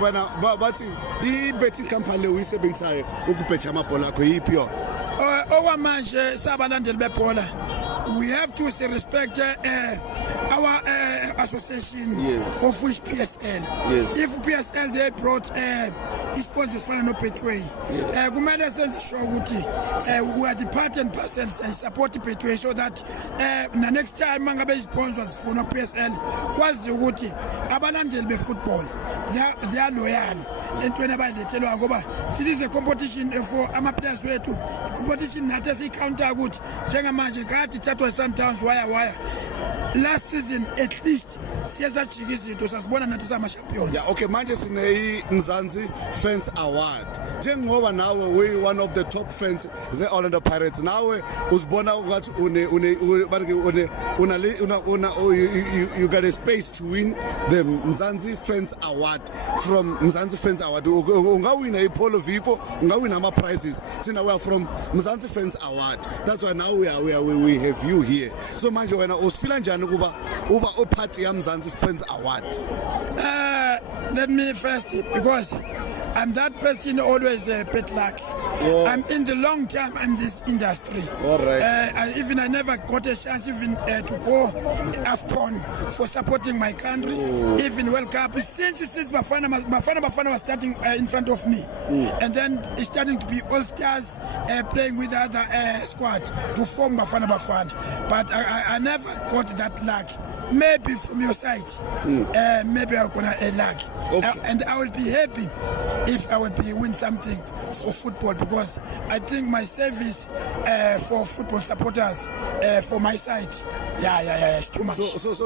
wena bathi i-betting company le uyisebenzisayo ukubhetha amabhola akho yiphi yona? Okwamanje sabalandeli bebhola, we have to respect our association, yes, of which PSL. Yes. If PSL they brought sponsors from no Betway, kumele senze sure ukuthi we are the part and parcel and support Betway so that the next time mangabe sponsors for no PSL kwazi ukuthi abalandeli be football they are loyal entweni abayilethelwa ngoba it is a competition for ama players wethu. The competition nathi si counter ukuthi njengamanje ngathi thathwa Sundowns wire last season at least siyazajika izinto sasibona nathi sama champions. Yeah, okay, manje sine Mzansi Fans Award. Njengoba nawe we one of the top fans ze Orlando Pirates, nawe uzibona ukuthi you got a space to win the Mzansi Fans Award from Mzansi Fans Award. Ungawina iPolo Vivo, ungawina ama prizes. Tina we are from Mzansi Fans Award. That's why now we have you here. So manje wena usifila njani kuba upart ya Mzansi Fans Award? Let me first, because I'm that person always bad luck. Yeah. I'm in the long term in this industry. All right. I never got a chance even to go AFCON for supporting my country. Even World Cup since Bafana was starting in front of me, and then it's starting to be all stars playing with the other squad to form Bafana. But I never got that luck. Maybe from your side, maybe I'm gonna luck, okay. And I will be happy if I will win something for football, because I think my service for football supporters for my side, it's too much. So